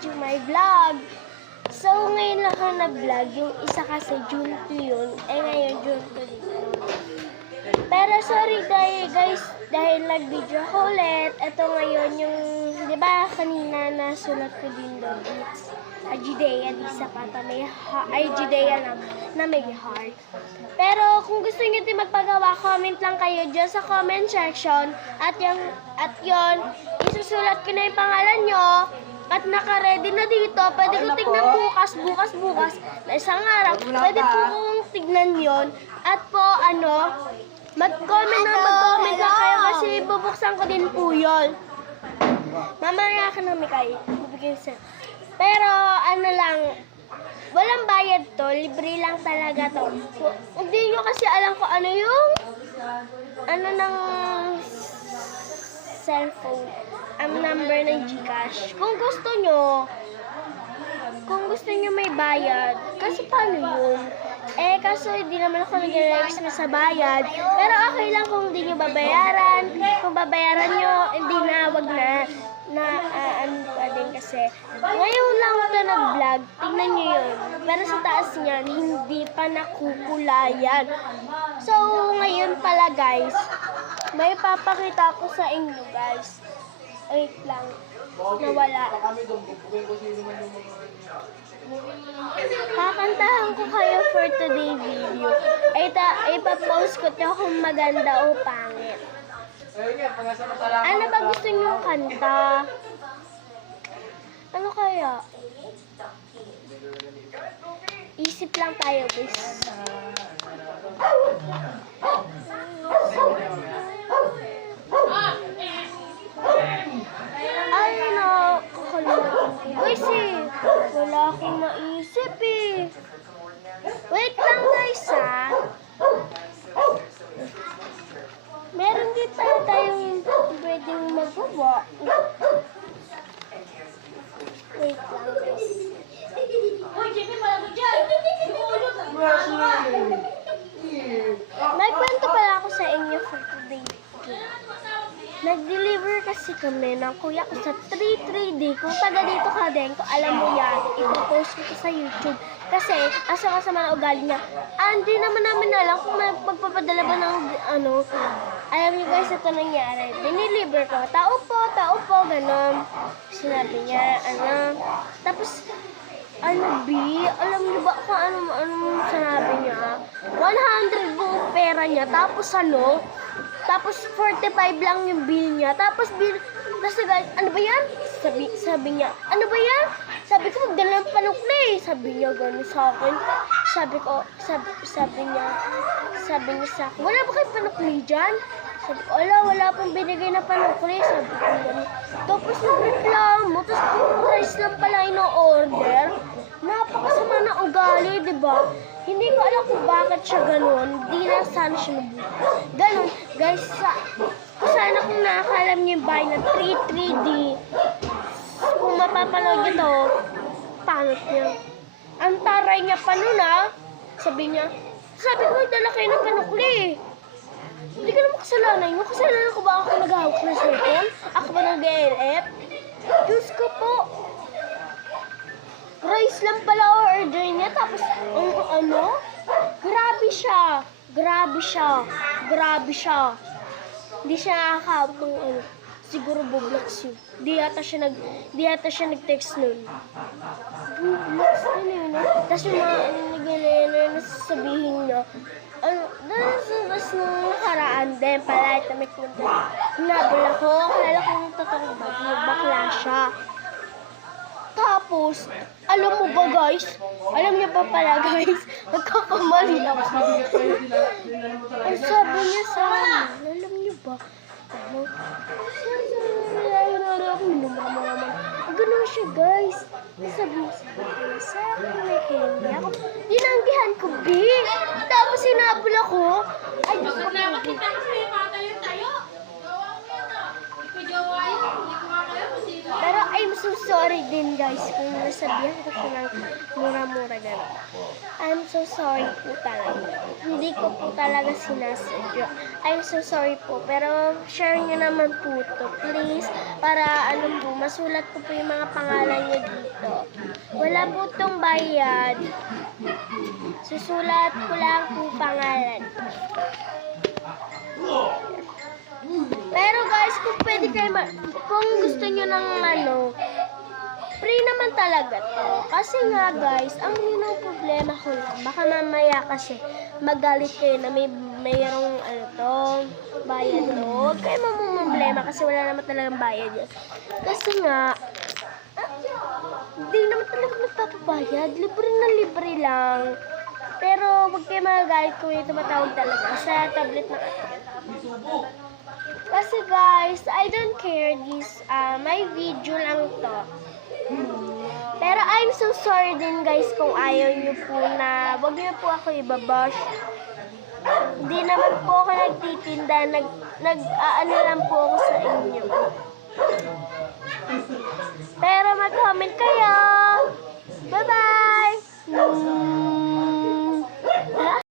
to my vlog. So, ngayon lang ako na-vlog. Yung isa kasi June 2 yun. Ngayon June 2 dito. Pero sorry guys, dahil nag-video ako ulit. Ito ngayon yung, di ba kanina nasulat ko din doon. It's a Judea di Zapata. Judea lang na may heart. Pero kung gusto niyo din magpagawa, comment lang kayo dyan sa comment section. At yon isusulat ko na yung pangalan nyo. At naka-ready na dito. Pwede ko tignan bukas na isang araw. Pwede po kong tignan yon. At po, mag-comment lang kayo kasi bubuksan ko din po yun. Mamaya ka na, Mikay. Bibigyan sa'yo. Pero, walang bayad to. Libre lang talaga to. Hindi nyo kasi alam ko ano yung ng cellphone. Ang number ng GCash. Kung gusto nyo may bayad, kasi paano yun? Kaso hindi naman ako nag-relax na sa bayad. Pero okay lang kung hindi nyo babayaran. Kung babayaran nyo, hindi na, wag na, pa din kasi. Ngayon lang ito nag-vlog, tingnan nyo yun. Pero sa taas niyan, hindi pa nakukulayan. So, ngayon pala guys, may papakita ko sa inyo guys. Wait lang, nawala. Kakantahan ko kayo for today video. Ipapost ko ito kung maganda o pangit. Ano ba gusto nyo kanta? Ano kaya? Isip lang tayo guys. Guys wala akong maisip Wait lang guys Meron din pala tayong pwedeng magawa. Wait lang guys. May kwento pala ako sa inyo for today. Nag-deliver kasi kami ng kuya ko sa 3-3D. Kung taga dito ka din, kung alam mo yan, ipopost ko sa YouTube. Kasi, asama-sama na ugali niya. Hindi naman namin alam kung magpapadala ba ng alam niyo guys, ito nangyari. Diniliver ko. Tao po, gano'n. Sinabi niya, Tapos, alam niyo ba kung ano sinabi niya? 100 buong pera niya. Tapos 45 lang yung bill niya. Tapos guys, ano ba yan? Sabi niya, ano ba yan? Sabi ko, magdala ng panukli. Sabi niya gano'n sa akin. Sabi niya sa akin, wala ba kayo panukli dyan? Sabi ko, wala pong binigay na panukli. Sabi ko gano'n. Tapos nagreklamo. Tapos price lang pala ino-order. Napakasama na ugali, diba? Hindi ko alam kung bakit siya gano'n. Hindi na sana siya nabuhay. Gano'n, guys, sana kung nakakalam niyo yung bahay ng 3-3D, kung mapapanood niyo to, pangit niya. Ang taray niya pa nun sabi ko, dala kayo ng panukli. Hindi ka naman kasalanan yun. Kasalanan ko ba ako naghahawak ng cellphone? Ako ba nag-ELF? Diyos ko po. Rice lang pala order niya. Tapos, Grabe siya. Hindi siya nakakahawak ng siguro Bublox yun. Di yata siya nag-text nun. Bublox yun. Tapos yung mga nasasabihin niya, tapos nung nakaraan din pala, ito may kunta. Hinabol ako, akala ko yung totoong bakla siya. Tapos, alam mo ba guys? Alam niyo ba pala guys? Nagkakamali ako. Ang sabi niya sa akin, alam niyo ba? Ganun siya guys. Sabi niya sa akin, may kenya ako. Dinanggihan ko, B. Tapos sinabol ako. Ay, Diyos ko. Pero I'm so sorry. sorry din guys kung nasabihan ko siya ng mura-mura gano'n. I'm so sorry po talaga. Hindi ko po talaga sinasadya. I'm so sorry po. Pero share nyo naman po to, please. Para alam po, masulat ko po yung mga pangalan nyo dito. Wala po tong bayad. Susulat ko lang po pangalan. Pero guys, kung pwede kayo, kung gusto nyo ng free naman talaga to. Kasi nga guys, ang yun problema ko lang. Baka mamaya kasi magalit kayo na mayroong bayad to. Huwag kayo mamumblema kasi wala naman talagang bayad yan. Kasi nga, hindi naman talaga nagpapabayad. Libre na libre lang. Pero huwag kayo magagalit kung yung tumatawag talaga sa tablet ng atin. Kasi guys, I don't care this, my video lang to. Pero I'm so sorry din guys kung ayaw nyo po na, wag nyo po ako ibabash. Hindi naman po ako nagtitinda, nag-aano lang po ako sa inyo. Pero mag-comment kayo